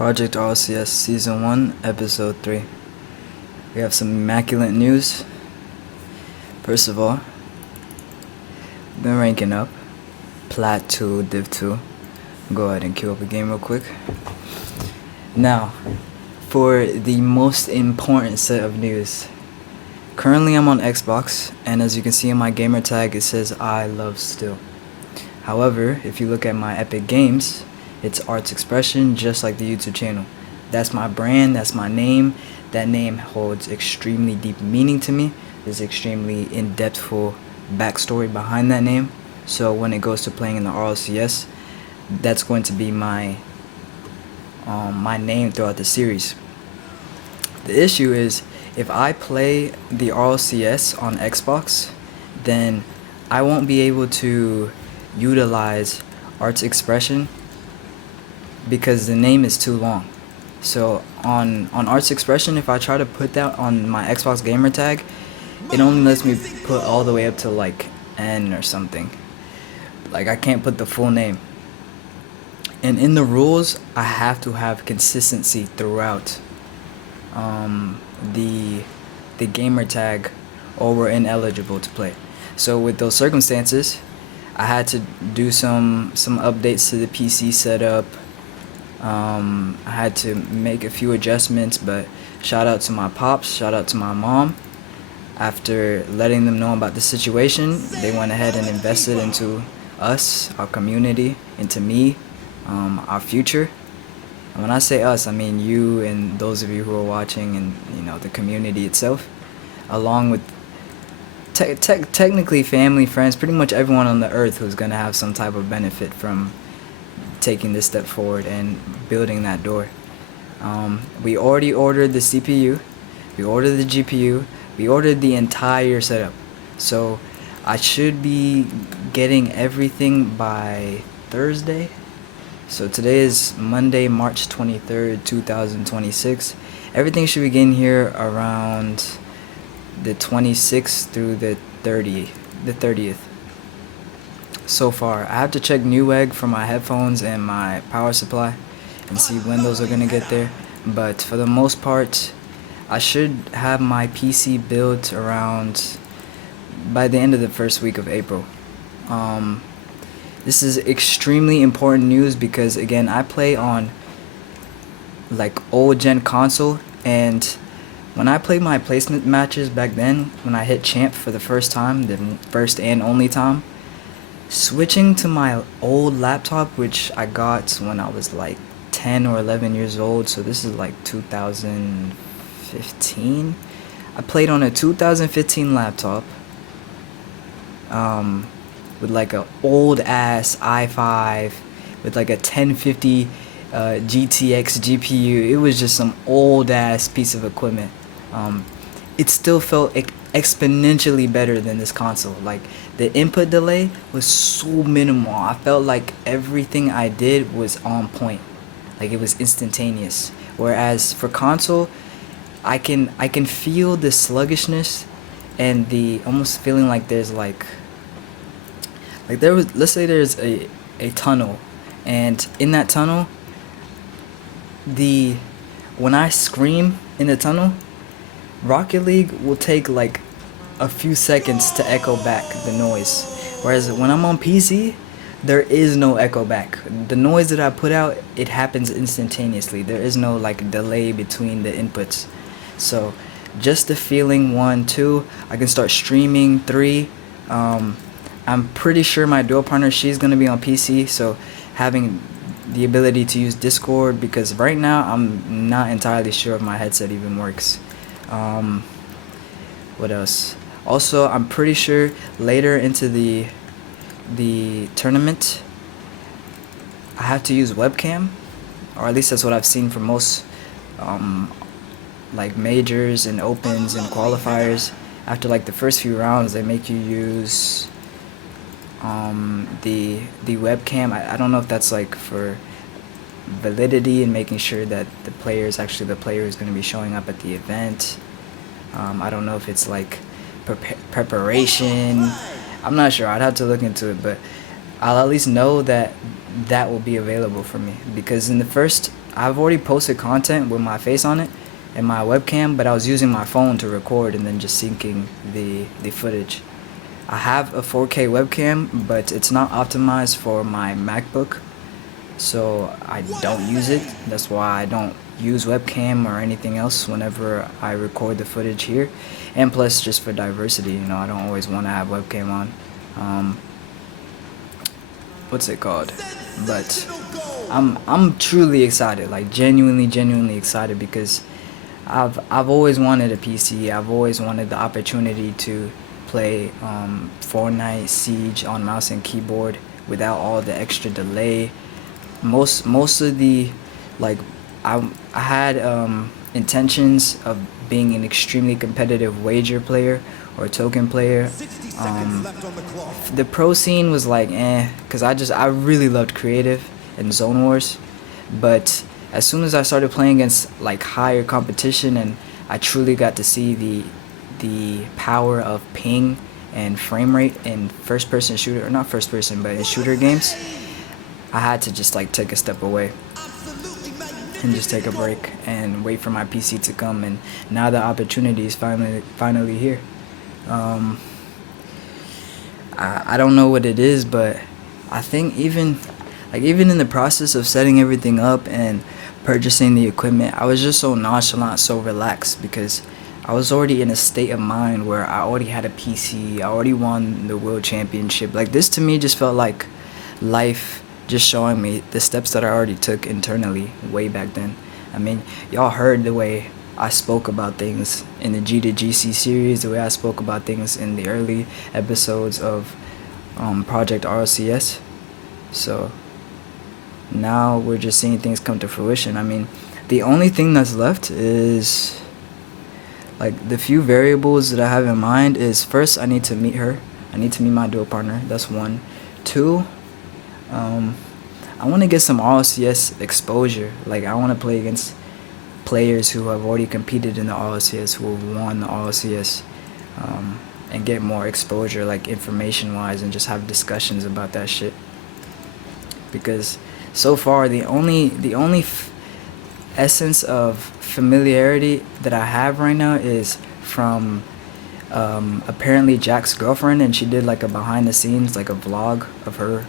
Project RLCS Season 1, Episode 3. We have some immaculate news. First of all, been ranking up. Plat 2, Div 2. Go ahead and queue up a game real quick. Now, for the most important set of news. Currently I'm on Xbox, and as you can see in my gamer tag, it says I love still. However, if you look at my Epic Games, it's Arts Expression, just like the YouTube channel. That's my brand, that's my name. That name holds extremely deep meaning to me. There's extremely in-depthful backstory behind that name. So when it goes to playing in the RLCS, that's going to be my name throughout the series. The issue is, if I play the RLCS on Xbox, then I won't be able to utilize Arts Expression because the name is too long. So on Arts Expression, if I try to put that on my Xbox gamer tag, it only lets me put all the way up to like N or something. Like I can't put the full name. And in the rules, I have to have consistency throughout the gamer tag, or we're ineligible to play. So with those circumstances, I had to do some updates to the PC setup. I had to make a few adjustments, but shout out to my pops, shout out to my mom. After letting them know about the situation, they went ahead and invested into us, our community, into me, our future. And when I say us, I mean you and those of you who are watching, and the community itself, along with technically family, friends, pretty much everyone on the earth who's going to have some type of benefit from taking this step forward and building that door. We already ordered the CPU, we ordered the GPU, we ordered the entire setup. So I should be getting everything by Thursday. So today is Monday, March 23rd, 2026. Everything should be getting here around the 26th through the 30th. So far, I have to check Newegg for my headphones and my power supply and see when those are gonna get there. But for the most part, I should have my PC built around by the end of the first week of April. This is extremely important news because, again, I play on like old gen console, and when I played my placement matches back then, when I hit champ for the first time, the first and only time, switching to my old laptop, which I got when I was like 10 or 11 years old, so this is like 2015. I played on a 2015 laptop with like a old ass i5 with like a 1050 GTX GPU. It was just some old ass piece of equipment. It still felt exponentially better than this console. Like the input delay was so minimal. I felt like everything I did was on point. Like it was instantaneous. Whereas for console, I can feel the sluggishness and the almost feeling like there's like there was, let's say there's a tunnel, and in that tunnel, when I scream in the tunnel, Rocket League will take like a few seconds to echo back the noise. Whereas when I'm on PC, there is no echo back. The noise that I put out, it happens instantaneously. There is no like delay between the inputs. So just the feeling, 1, 2, I can start streaming. 3, I'm pretty sure my dual partner, she's gonna be on PC, so having the ability to use Discord, because right now I'm not entirely sure if my headset even works. What else? Also, I'm pretty sure later into the tournament, I have to use webcam, or at least that's what I've seen for most like majors and opens and qualifiers. After like the first few rounds, they make you use the webcam. I don't know if that's like for validity and making sure that the player is actually the player who's going to be showing up at the event. I don't know if it's like preparation. I'm not sure. I'd have to look into it, but I'll at least know that that will be available for me, because in the first I've already posted content with my face on it and my webcam, but I was using my phone to record and then just syncing the footage. I have a 4K webcam, but it's not optimized for my MacBook, so I don't use it. That's why I don't use webcam or anything else whenever I record the footage here. And plus, just for diversity, you know, I don't always want to have webcam on. What's it called? But I'm truly excited, like genuinely excited, because I've always wanted a PC. I've always wanted the opportunity to play Fortnite Siege on mouse and keyboard without all the extra delay. Most of the, like, I had intentions of being an extremely competitive wager player or token player. The pro scene was like because I really loved creative and zone wars, but as soon as I started playing against like higher competition and I truly got to see the power of ping and frame rate in first person shooter, or not first person, but in shooter games, I had to just like take a step away and just take a break and wait for my PC to come. And now the opportunity is finally here. I don't know what it is, but I think even in the process of setting everything up and purchasing the equipment, I was just so nonchalant, so relaxed, because I was already in a state of mind where I already had a PC, I already won the world championship. Like, this to me just felt like life just showing me the steps that I already took internally way back then. I mean, y'all heard the way I spoke about things in the G to GC series, the way I spoke about things in the early episodes of Project RLCS. So now we're just seeing things come to fruition. I mean, the only thing that's left is, like, the few variables that I have in mind is, first, I need to meet her. I need to meet my dual partner. That's one. Two, I want to get some RLCS exposure. Like, I want to play against players who have already competed in the RLCS, who have won the RLCS, and get more exposure, like information-wise, and just have discussions about that shit. Because so far, the only essence of familiarity that I have right now is from apparently Jack's girlfriend, and she did like a behind the scenes, like a vlog of her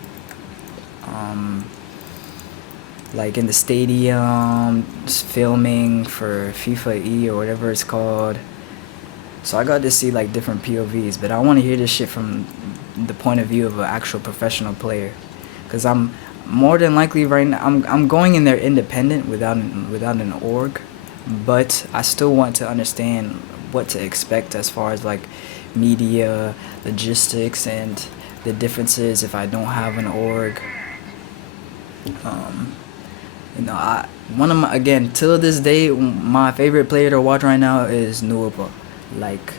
like in the stadium filming for FIFA E or whatever it's called. So I got to see like different POVs, but I want to hear this shit from the point of view of an actual professional player, because I'm more than likely right now I'm going in there independent without an org, but I still want to understand what to expect as far as like media, logistics, and the differences if I don't have an org. You know, one of my, again, till this day, my favorite player to watch right now is Nuopa. Like,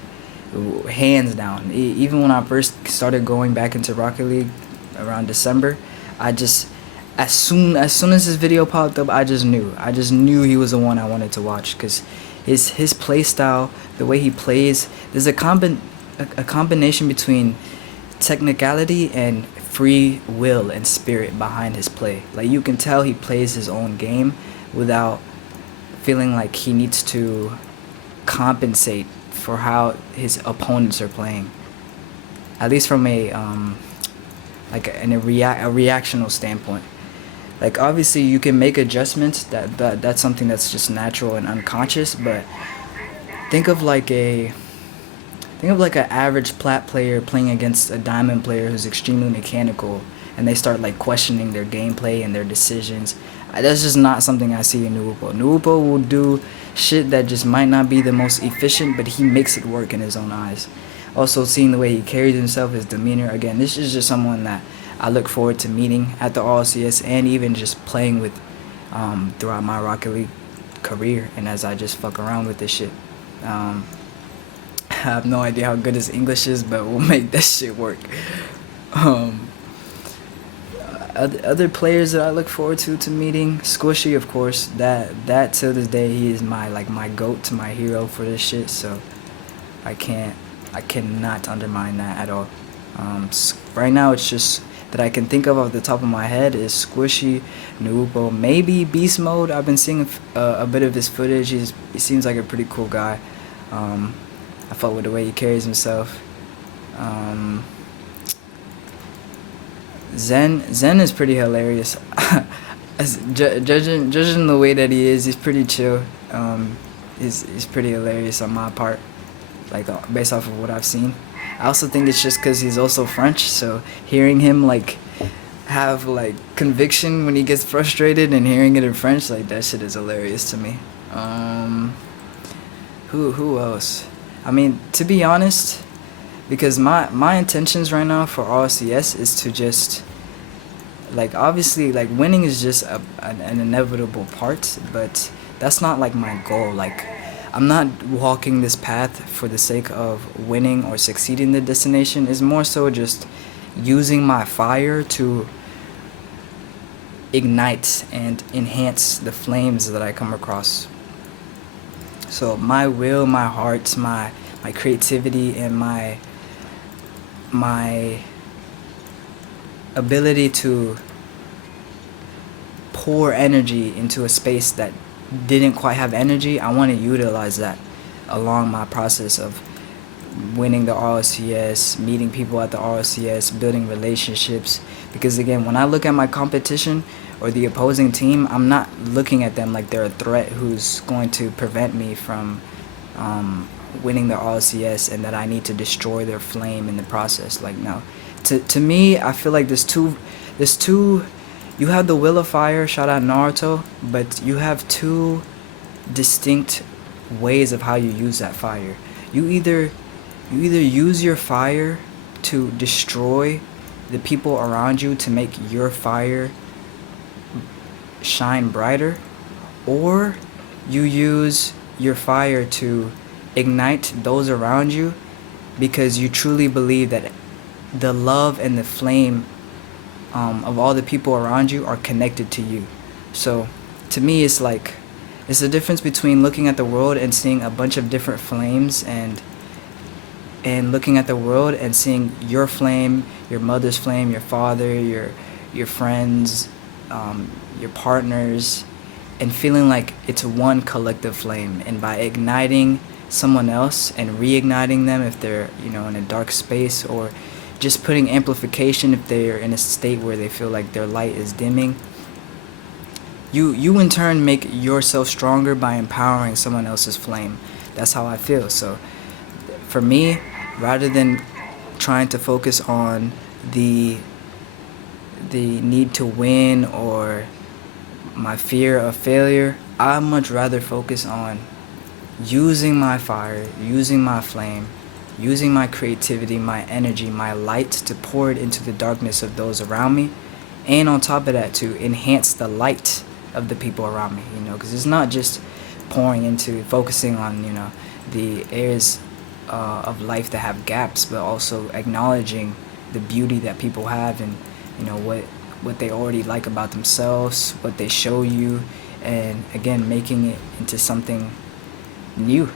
hands down. Even when I first started going back into Rocket League around December, I just, as soon as this video popped up, I just knew he was the one I wanted to watch, because his play style, the way he plays, there's a combination between technicality and free will and spirit behind his play. Like, you can tell he plays his own game without feeling like he needs to compensate for how his opponents are playing. At least from a reactional standpoint. Like, obviously you can make adjustments, that's something that's just natural and unconscious, but think of like an average plat player playing against a diamond player who's extremely mechanical, and they start like questioning their gameplay and their decisions. That's just not something I see in Nuupo. Nuupo will do shit that just might not be the most efficient, but he makes it work in his own eyes. Also, seeing the way he carries himself, his demeanor. Again, this is just someone that I look forward to meeting at the RLCS, and even just playing with throughout my Rocket League career, and as I just fuck around with this shit. I have no idea how good his English is, but we'll make that shit work. Other players that I look forward to meeting, Squishy, of course. That till this day, he is my goat, my hero for this shit. So I cannot undermine that at all. Right now it's just that I can think of off the top of my head is Squishy, Nuupo, maybe Beast Mode. I've been seeing a bit of his footage. He seems like a pretty cool guy. I fuck with the way he carries himself. Zen is pretty hilarious. Judging the way that he is, he's pretty chill. He's pretty hilarious on my part, like based off of what I've seen. I also think it's just because he's also French, so hearing him like have like conviction when he gets frustrated and hearing it in French, like that shit is hilarious to me. Who else? I mean, to be honest, because my intentions right now for RLCS is to just, like, obviously, like, winning is just an inevitable part, but that's not like my goal. Like, I'm not walking this path for the sake of winning or succeeding the destination. It's more so just using my fire to ignite and enhance the flames that I come across. So my will, my heart, my creativity, and my ability to pour energy into a space that didn't quite have energy, I want to utilize that along my process of winning the RLCS, meeting people at the RLCS, building relationships. Because again, when I look at my competition or the opposing team, I'm not looking at them like they're a threat who's going to prevent me from winning the RLCS and that I need to destroy their flame in the process. Like, no. To me, I feel like there's two, you have the will of fire, shout out Naruto, but you have two distinct ways of how you use that fire. You either use your fire to destroy the people around you to make your fire shine brighter, or you use your fire to ignite those around you because you truly believe that the love and the flame of all the people around you are connected to you. So to me, it's like, it's the difference between looking at the world and seeing a bunch of different flames and looking at the world and seeing your flame, your mother's flame, your father, your friends, your partners, and feeling like it's one collective flame. And by igniting someone else and reigniting them if they're, in a dark space, or just putting amplification if they're in a state where they feel like their light is dimming, you in turn make yourself stronger by empowering someone else's flame. That's how I feel. So for me, rather than trying to focus on the need to win or my fear of failure, I'd much rather focus on using my fire, using my flame, using my creativity, my energy, my light to pour it into the darkness of those around me, and on top of that to enhance the light of the people around me, because it's not just focusing on the areas of life that have gaps, but also acknowledging the beauty that people have, and what they already like about themselves, what they show you, and again making it into something new,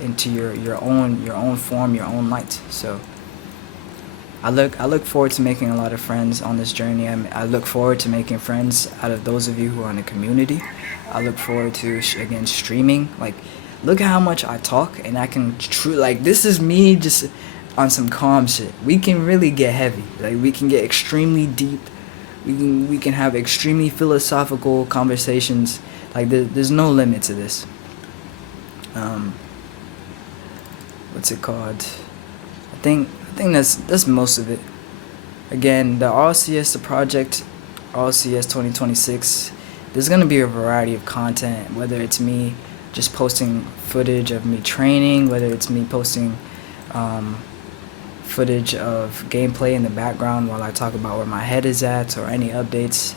into your own form, your own light. So I look forward to making a lot of friends on this journey. I look forward to making friends out of those of you who are in the community. I look forward to again streaming. Like, look at how much I talk, and I can this is me just on some calm shit. We can really get heavy. Like, we can get extremely deep. We can have extremely philosophical conversations. Like, there's no limit to this. What's it called? I think that's most of it. Again, the RLCS, the project RLCS 2026, there's gonna be a variety of content, whether it's me just posting footage of me training, whether it's me posting footage of gameplay in the background while I talk about where my head is at, or any updates.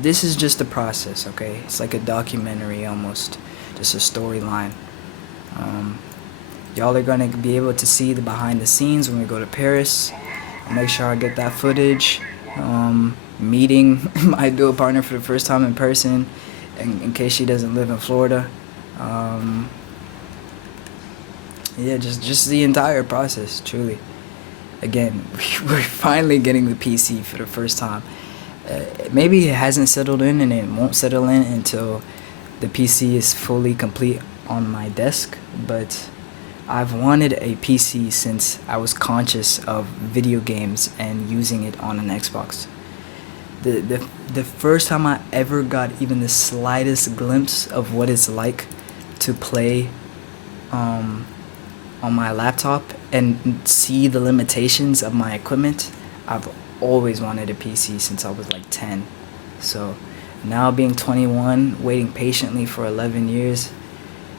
This is just a process, okay? It's like a documentary almost, just a storyline. Y'all are gonna be able to see the behind the scenes when we go to Paris. I'll make sure I get that footage. Meeting my dual partner for the first time in person, in case she doesn't live in Florida. Yeah, just the entire process, truly. again, we're finally getting the PC for the first time. Maybe it hasn't settled in, and it won't settle in until the PC is fully complete on my desk, but I've wanted a PC since I was conscious of video games and using it on an Xbox. The first time I ever got even the slightest glimpse of what it's like to play on my laptop and see the limitations of my equipment, I've always wanted a PC since I was like 10. So now being 21, waiting patiently for 11 years,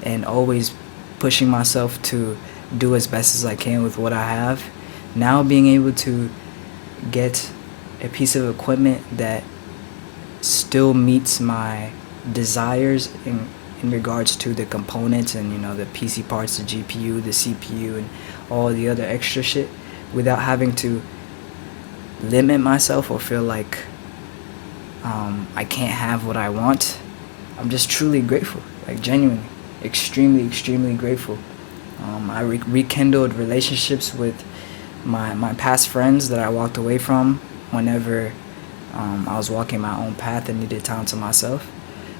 and always pushing myself to do as best as I can with what I have, now being able to get a piece of equipment that still meets my desires in regards to the components and, you know, the PC parts, the GPU, the CPU, and all the other extra shit, without having to limit myself or feel like I can't have what I want. I'm just truly grateful, like genuinely, extremely grateful. I rekindled relationships with my past friends that I walked away from whenever I was walking my own path and needed time to myself.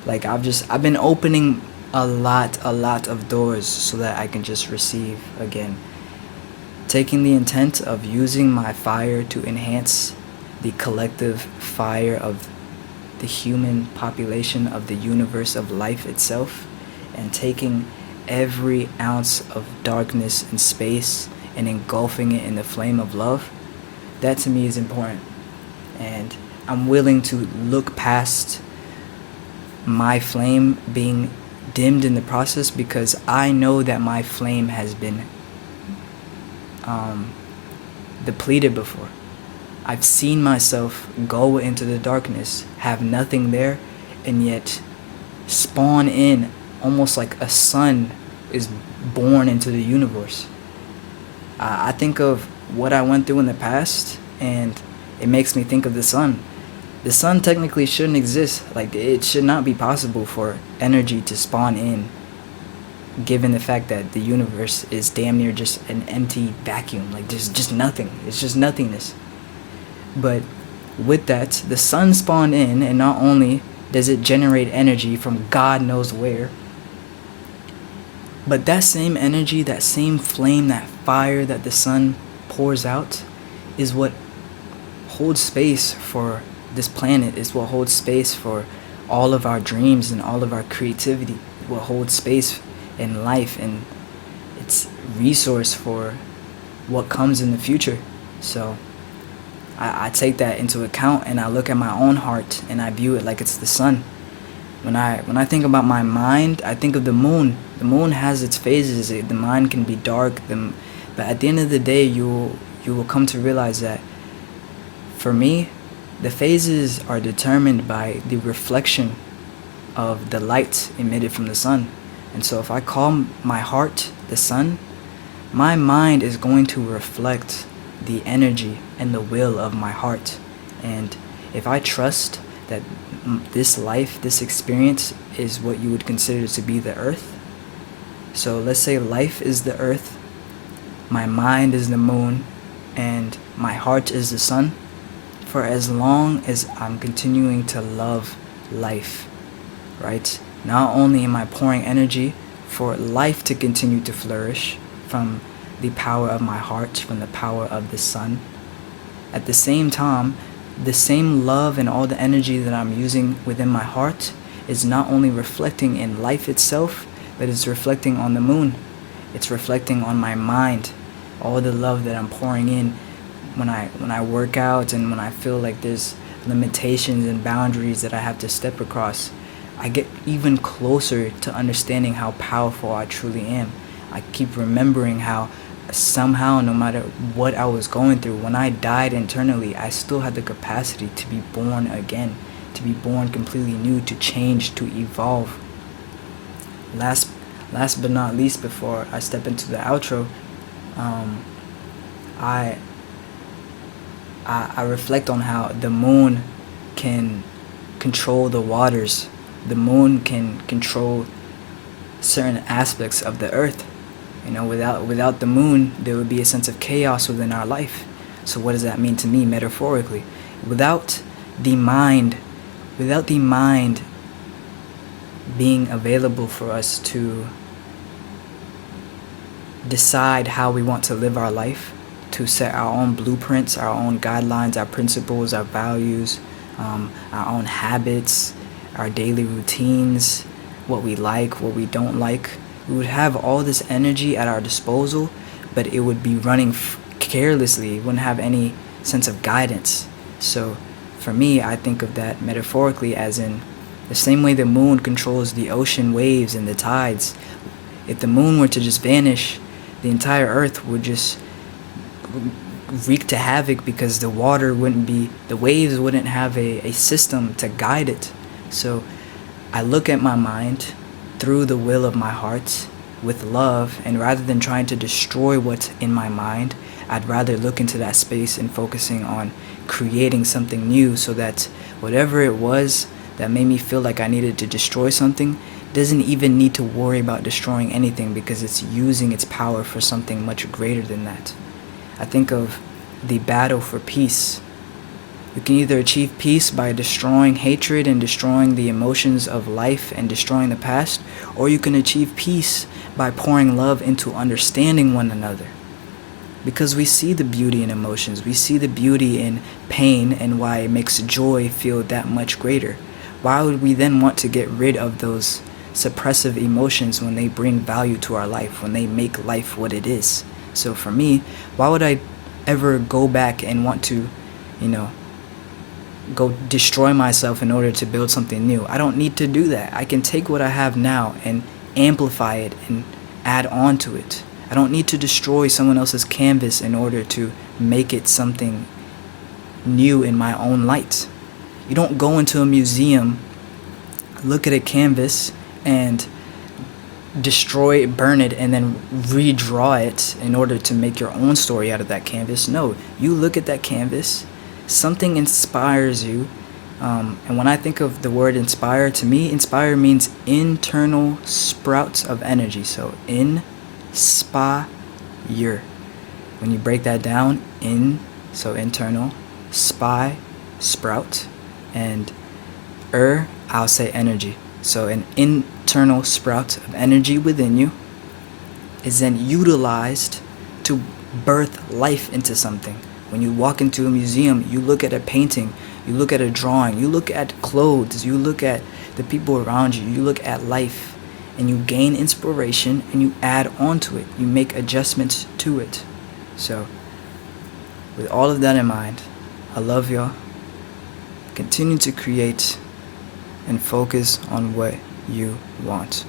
Like I've been opening a lot of doors so that I can just receive again. Taking the intent of using my fire to enhance the collective fire of the human population, of the universe, of life itself, and taking every ounce of darkness and space and engulfing it in the flame of love, that to me is important. And I'm willing to look past my flame being dimmed in the process, because I know that my flame has been depleted before. I've seen myself go into the darkness, have nothing there, and yet spawn in almost like a sun is born into the universe. I think of what I went through in the past, and it makes me think of the sun. The sun technically shouldn't exist. Like, it should not be possible for energy to spawn in, given the fact that the universe is damn near just an empty vacuum. Like, there's just nothing. It's just nothingness. But with that, the sun spawned in, and not only does it generate energy from God knows where, but that same energy, that same flame, that fire that the sun pours out is what holds space for this planet, is what holds space for all of our dreams and all of our creativity, what holds space in life, and it's resource for what comes in the future. So I take that into account, and I look at my own heart and I view it like it's the sun. When I think about my mind, I think of the moon. The moon has its phases. The mind can be dark, but at the end of the day, you will come to realize that for me, the phases are determined by the reflection of the light emitted from the sun. And so if I call my heart the sun, my mind is going to reflect the energy and the will of my heart. And if I trust that this life, this experience, is what you would consider to be the earth, so let's say life is the earth, my mind is the moon, and my heart is the sun, for as long as I'm continuing to love life, right? Not only am I pouring energy for life to continue to flourish from the power of my heart, from the power of the sun, at the same time, the same love and all the energy that I'm using within my heart is not only reflecting in life itself, but it's reflecting on the moon. It's reflecting on my mind. All the love that I'm pouring in when I work out, and when I feel like there's limitations and boundaries that I have to step across, I get even closer to understanding how powerful I truly am. I keep remembering how somehow, no matter what I was going through, when I died internally, I still had the capacity to be born again, to be born completely new, to change, to evolve. Last but not least, before I step into the outro, I reflect on how the moon can control the waters. The moon can control certain aspects of the earth. You know, without the moon, there would be a sense of chaos within our life. So what does that mean to me metaphorically? Without the mind, without the mind being available for us to decide how we want to live our life, to set our own blueprints, our own guidelines, our principles, our values, our own habits, our daily routines, what we like, what we don't like. We would have all this energy at our disposal, but it would be running carelessly. It wouldn't have any sense of guidance. So for me, I think of that metaphorically as in the same way the moon controls the ocean waves and the tides. If the moon were to just vanish, the entire earth would just wreak to havoc, because the water wouldn't be, the waves wouldn't have a system to guide it. So I look at my mind through the will of my heart with love, and rather than trying to destroy what's in my mind, I'd rather look into that space and focusing on creating something new, so that whatever it was that made me feel like I needed to destroy something doesn't even need to worry about destroying anything, because it's using its power for something much greater than that. I think of the battle for peace. You can either achieve peace by destroying hatred and destroying the emotions of life and destroying the past, or you can achieve peace by pouring love into understanding one another. Because we see the beauty in emotions, we see the beauty in pain, and why it makes joy feel that much greater. Why would we then want to get rid of those suppressive emotions when they bring value to our life, when they make life what it is? So for me, why would I ever go back and want to, go destroy myself in order to build something new? I don't need to do that. I can take what I have now and amplify it and add on to it. I don't need to destroy someone else's canvas in order to make it something new in my own light. You don't go into a museum, look at a canvas, and destroy it, burn it, and then redraw it in order to make your own story out of that canvas. No, you look at that canvas, something inspires you. And when I think of the word inspire, to me, inspire means internal sprouts of energy. So inspire. When you break that down, so internal, spy, sprout, and I'll say energy. So an internal sprout of energy within you is then utilized to birth life into something. When you walk into a museum, you look at a painting, you look at a drawing, you look at clothes, you look at the people around you, you look at life, and you gain inspiration and you add on to it. You make adjustments to it. So with all of that in mind, I love y'all. Continue to create and focus on what you want.